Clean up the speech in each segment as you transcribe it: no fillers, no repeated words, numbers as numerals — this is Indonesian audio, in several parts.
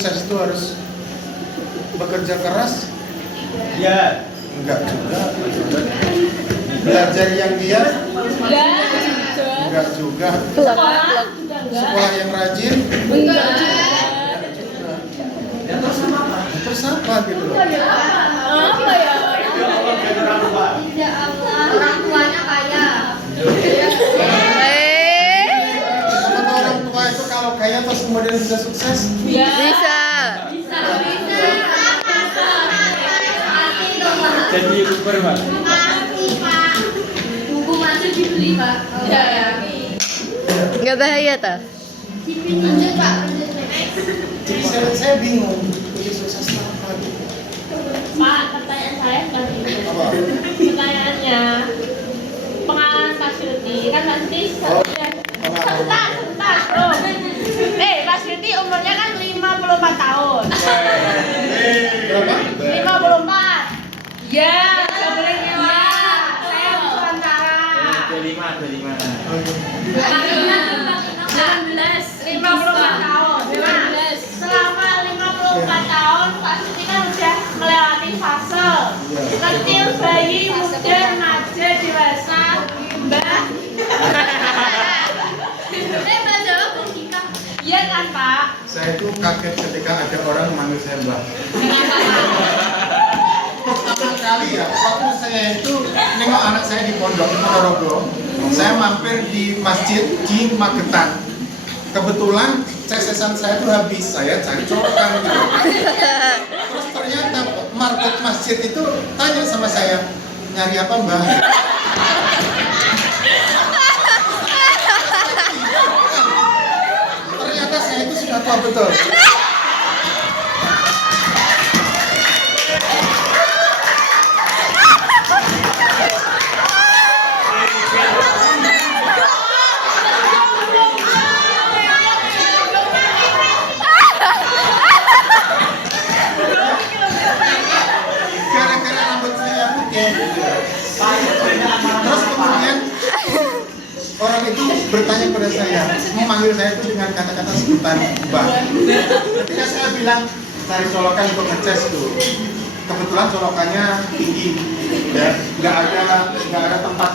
sukses itu harus bekerja keras? Ya. Enggak juga. Belajar yang giat? Enggak juga. Sekolah yang rajin? Enggak juga. Terus apa gitu loh? Apa ya? Orang tuanya kaya. Kata orang tua itu kalau kaya terus kemudian bisa sukses? Bisa. Jadi YouTuber, Pak. Makasih, Pak. Buku masuk dibeli, Pak. Ya. Nggak bahaya ta? Lanjut, Pak. Jadi saya bingung. Jadi sukses apa gitu? Pak, pertanyaan saya bukan itu. Apa? Pertanyaannya pengalaman Pak Syuti kan Pak Syuti sebentar, bro. Pak Syuti umurnya kan 54 tahun. Berapa? 54. Ya, nggak boleh nyewa. Saya Nusantara. 25. 54 tahun. Nah, selama 54 tahun Pak Syuti kan udah melewati fase kecil, bayi, muda, remaja, dewasa, mbah. Iya kan Pak? Saya itu kaget ketika ada orang memanggil saya Mbak. Pertama kali ya, waktu saya itu nengok anak saya di pondok di Ponorogo, saya mampir di masjid di Magetan. Kebetulan CSS-an saya itu habis, saya cari colokan gitu. Terus ternyata marbot masjid itu tanya sama saya, nyari apa Mbak? Ternyata saya itu sudah tua betul. Gara-gara rambut saya putih. Terus kemudian orang itu bertanya pada saya, memanggil saya itu dengan kata-kata sebutan Mbak. Ketika saya bilang cari colokan untuk ngecas tuh, kebetulan colokannya tinggi, ya, nggak ada tempat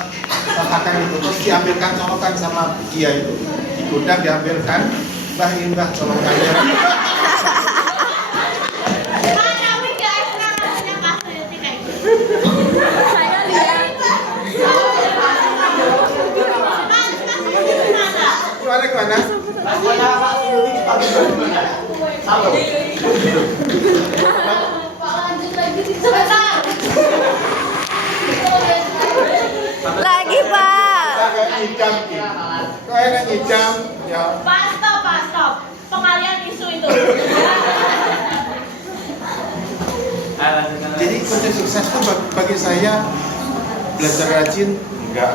letakkan itu. Terus diambilkan colokan sama dia itu, digoda diambilkan, Mbah ini Mbah colokannya. Saya lihat. Keluarnya kemana? Lagi, Pak. Kayak ngidam, kayak ngidam, ya. Pak, stop. Pengalian isu itu. Jadi kunci sukses itu bagi saya belajar rajin enggak.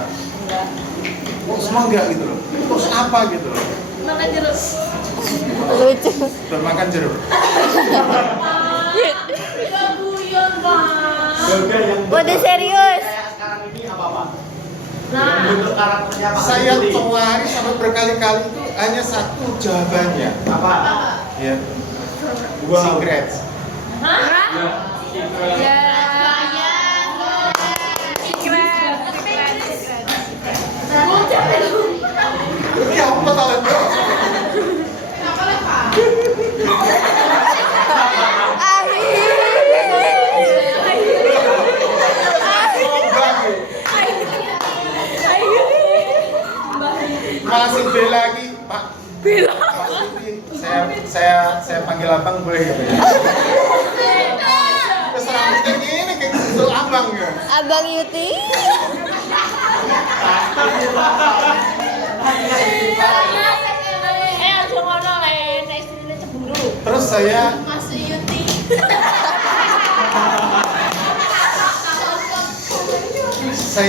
Semua enggak gitu loh. Terus apa gitu loh. Makan jeruk. Lucu. Bermakan jeruk. Ya guyon, Pak. Waduh, serius. Sekarang ini apa, Pak? Nah, Bentuk karakternya Pak Saya Syuti. tawari sampai berkali-kali itu hanya satu jawabannya. Apa? Ya. Wow. Secret. Ya. Ya apa tahu itu? Malah si B lagi, Pak. Bella. Saya panggil abang boleh gitu ya. Terus rambutnya gini kayak susul abang ya. Abang Yuti. aja ngono le, nek istrine cemburu. Terus saya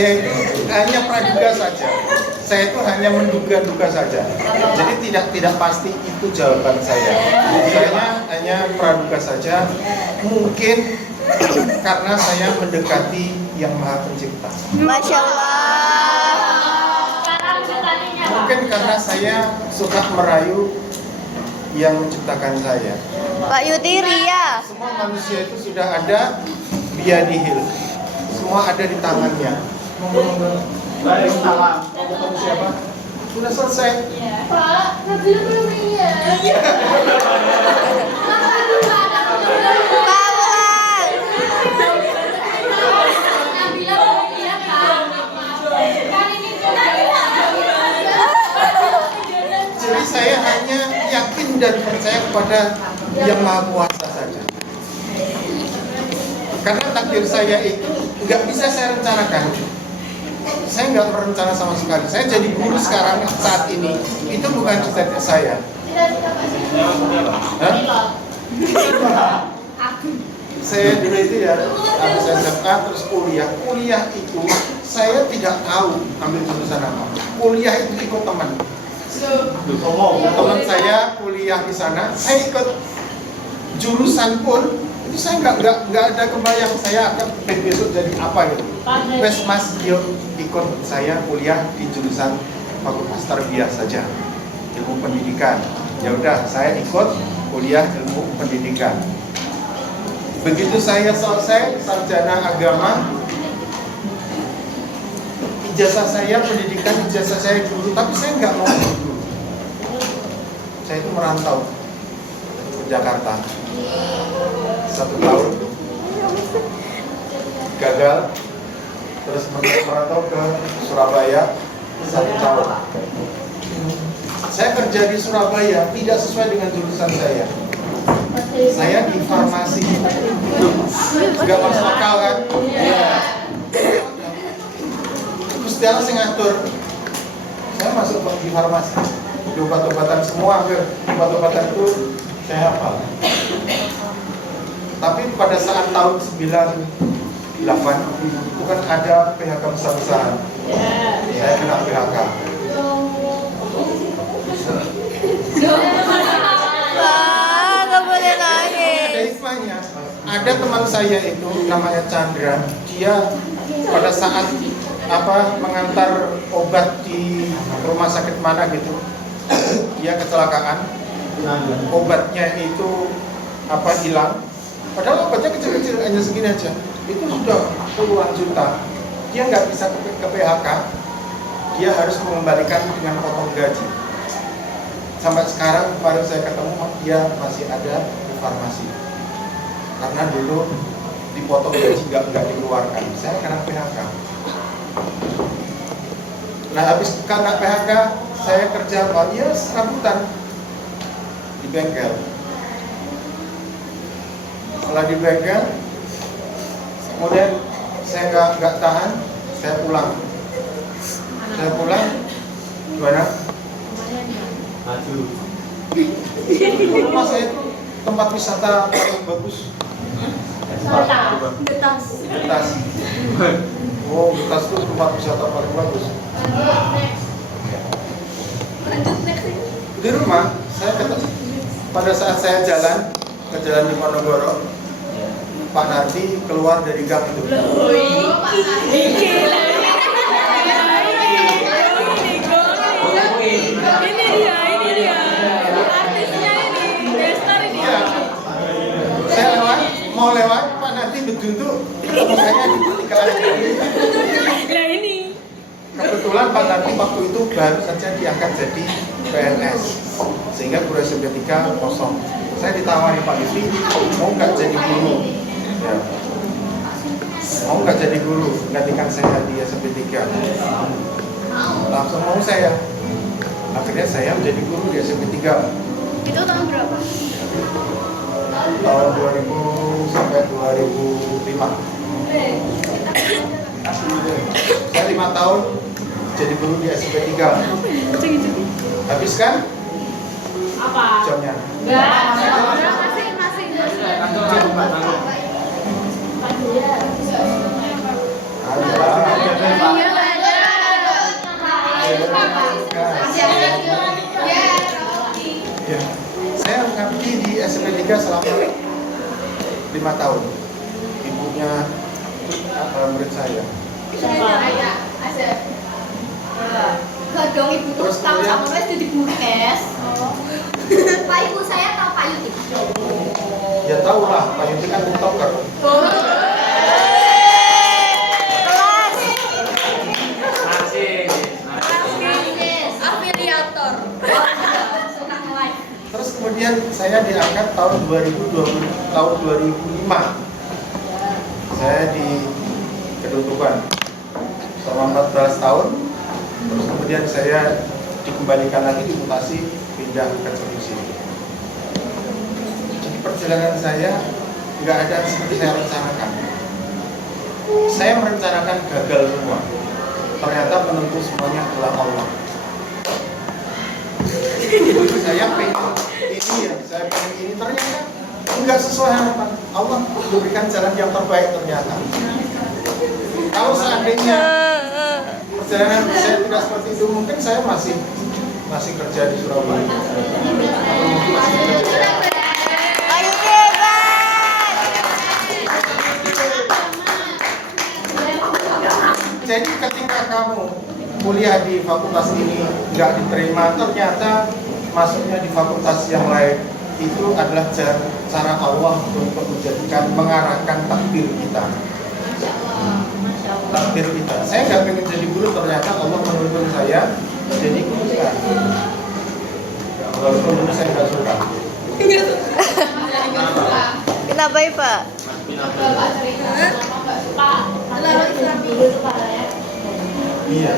itu hanya praduga saja. Saya itu hanya menduga-duga saja. Jadi tidak pasti itu jawaban saya. Saya hanya praduga saja. Mungkin karena saya mendekati Yang Maha Pencipta. Masya Allah. Sekarang ceritanya Pak. Mungkin karena saya suka merayu yang menciptakan saya. Pak Yuti Ria. Semua manusia itu sudah ada biyadihil. Semua ada di tangannya. Baik, salam. Mau ketemu siapa? Sudah selesai. Pak, Nabila belum iya. Pak Wulan. Nabila belum iya kan? Kan ini Jadi saya hanya yakin dan percaya kepada Yang Maha Kuasa saja. Karena takdir saya itu nggak bisa saya rencanakan. Saya nggak merencana sama sekali. Saya jadi guru sekarang saat ini itu bukan cita-cita saya. Hah? Saya dulu itu ya, habis SMA terus kuliah. Kuliah itu saya tidak tahu ambil jurusan apa. Kuliah itu ikut teman. Teman saya kuliah di sana, saya ikut. Jurusan pun itu saya nggak ada kebayang saya akan besok jadi apa gitu. Wes Mas yuk ikut saya kuliah di jurusan Fakultas Tarbiyah saja, ilmu pendidikan. Ya udah saya ikut kuliah ilmu pendidikan. Begitu saya selesai sarjana agama, ijazah saya pendidikan, ijazah saya guru, tapi saya nggak mau guru. Saya itu merantau ke Jakarta 1 tahun, gagal, terus merantau ke Surabaya 1 tahun. Saya kerja di Surabaya tidak sesuai dengan jurusan saya. Saya di farmasi, nggak masuk akal kan? Terus dia langsung ngatur. Saya masuk di farmasi, di obat-obatan semua, hampir obat-obatan itu saya hafal. Tapi pada saat tahun 98 itu kan ada PHK besar-besaran. Saya kena PHK. Pak, nggak boleh Ada nangis. hikmahnya. Ada teman saya itu namanya Chandra. Dia pada saat mengantar obat di rumah sakit mana gitu, dia kecelakaan. Obatnya itu hilang. Padahal obatnya kecil-kecil, hanya segini aja. Itu sudah puluhan juta. Dia nggak bisa ke PHK. Dia harus mengembalikan dengan potong gaji. Sampai sekarang kemarin saya ketemu dia masih ada di farmasi. Karena dulu dipotong gaji nggak dikeluarkan. Saya kena PHK. Nah habis kena PHK saya kerja serabutan di bengkel. Setelah di bengkel, kemudian saya nggak tahan, saya pulang. Gimana? Maju. Rumah saya itu tempat wisata paling bagus. Betas. Oh, Betas itu tempat wisata paling bagus. Di rumah saya pada saat saya jalan di Ponorogo, Pak Nardi keluar dari gang itu. Saya mau lewat, Pak Nardi beduntuk, mukanya ditinggalkan. Kebetulan Pak Nardi waktu itu baru saja diangkat jadi PNS, sehingga guru SMP 3 kosong. Saya ditawari Pak Yuti, mau nggak jadi guru? Ya. Mau nggak jadi guru? Gantikan saya di SMP 3. Langsung mau saya. Akhirnya saya menjadi guru di SMP 3. Itu tahun berapa? Tahun 2000 sampai 2005. Saya 5 tahun jadi guru di SMP 3. Habis kan? Apa? Jamnya. Masih. Ya. Saya mengabdi di SMP 3 selama 5 tahun. Ibunya murid saya. Gadong ibu terus tahun sama jadi guru kes. Pak Ibu saya tahu Pak Yuti. Ya tahu lah, Pak Yuti kan tiktoker. Kelas. Masih. Afiliator. Suka nge-live. Terus kemudian saya diangkat tahun 2005. Saya di Kedung Tuban selama 14 tahun. Terus kemudian saya dikembalikan lagi, dimutasi, pindah ke Solusi. Jadi perjalanan saya nggak ada seperti saya rencanakan. Saya merencanakan gagal semua. Ternyata penentu semuanya adalah Allah. Saya pengen ini ya, saya pengen ini, ternyata enggak sesuai harapan. Allah memberikan jalan yang terbaik ternyata. Kalau seandainya perjalanan saya tidak seperti itu, mungkin saya masih kerja di Surabaya. Atau mungkin masih kerja. Pak Yuti hebat. Jadi ketika kamu kuliah di fakultas ini nggak diterima, ternyata masuknya di fakultas yang lain itu adalah cara Allah untuk mengarahkan takdir kita. Takdir kita. Saya nggak pengen jadi guru, ternyata Allah menuntun saya jadi guru sekarang. Walaupun dulu saya nggak suka. Kenapa ya, Pak? Pak, lalu Islam dulu tuh Pak ya. Iya.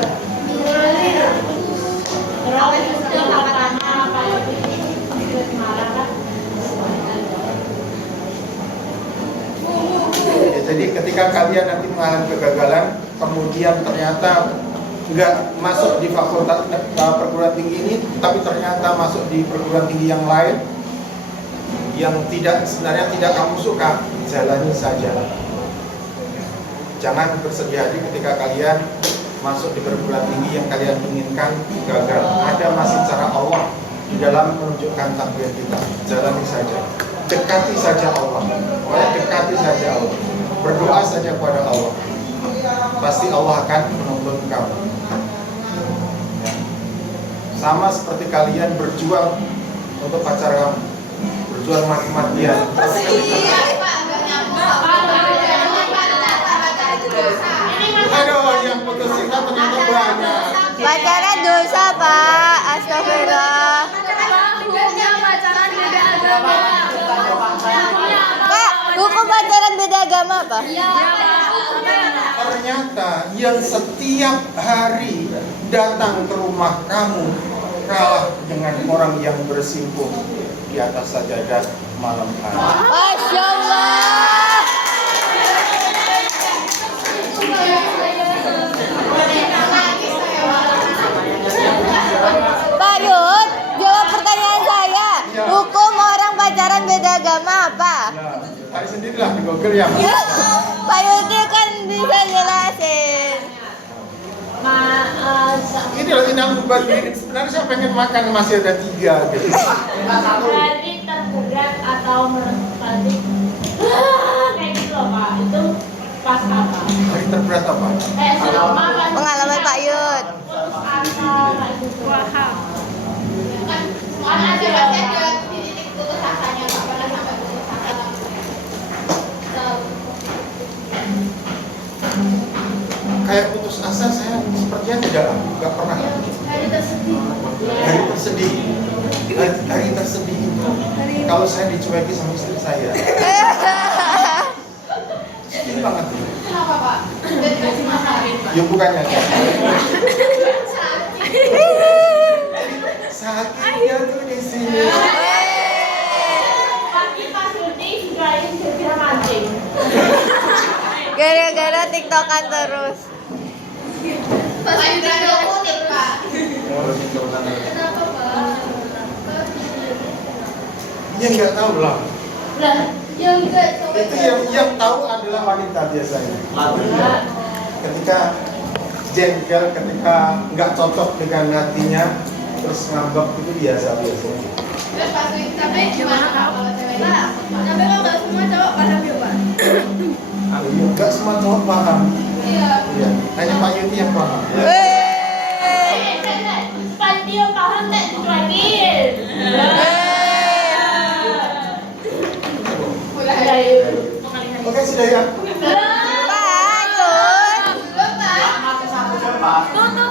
Terus itu katanya Pak Yuti ikut marah kan? Ya, jadi ketika kalian nanti mengalami kegagalan, kemudian ternyata nggak masuk di fakultas perguruan tinggi ini, tapi ternyata masuk di perguruan tinggi yang lain yang sebenarnya tidak kamu suka, jalani saja. Jangan bersedih hati ketika kalian masuk di perguruan tinggi yang kalian inginkan gagal. Ada masih cara Allah di dalam menunjukkan takdir kita. Jalani saja. Dekati saja Allah. Dekati saja Allah. Berdoa saja kepada Allah. Pasti Allah akan menuntun kamu. Ya. Sama seperti kalian berjuang untuk pacar kamu, berjuang mati-matian. Aduh, yang putus cinta ternyata banyak. Pacaran dosa, Pak. Astagfirullah. Pak, hukum pacaran beda agama apa? Ternyata yang setiap hari datang ke rumah kamu kalah dengan orang yang bersimpuh di atas sajadah malam hari. Masya Allah. Pak Yud, jawab pertanyaan saya. Hukum orang pacaran beda agama apa? Ya, cari sendirilah di Google ya. Pak Yudi kan bisa jelasin. Ini loh inang bagi. Sebenarnya saya pengen makan, masih ada 3 gitu. Hari terberat atau merenung kayak gitu loh Pak, itu pas apa? Hari terberat apa? Kayak selama kan Pengalaman Pak Yud. putus asa kayak gitu. Wahab. Kan ada di titik putus asanya, nggak pernah sampai putus asa. Kayak putus asa saya sepertinya nggak pernah. Hari tersedih. Hari tersedih. Hari tersedih itu kalau saya dicueki sama istri saya. Sedih banget. Kenapa Pak? Dan kasih masarin Pak. Ya bukannya sakitnya tuh di sini. pagi pas Yudi sudahin jadi mancing. Gara-gara tiktokan terus. Pas video unik Pak. Kenapa? Kenapa Pak? Ya nggak tahu lah. Lah, Yang enggak coba. Itu yang tahu adalah wanita biasanya. Ketika jengkel, ketika nggak cocok dengan hatinya, terus ngambek itu biasa. Terus pas tapi gimana kalau cewek? Tapi kalau nggak semua cowok pada Pak. Nggak semua cowok paham. Iya. Iya. Hanya Pak Yuti yang paham. Wey. Pan dia paham tak dicuekin. Ya, yuk. Oke, sudah ya. Bagus. Masih 1 jam, Pak. Tutup.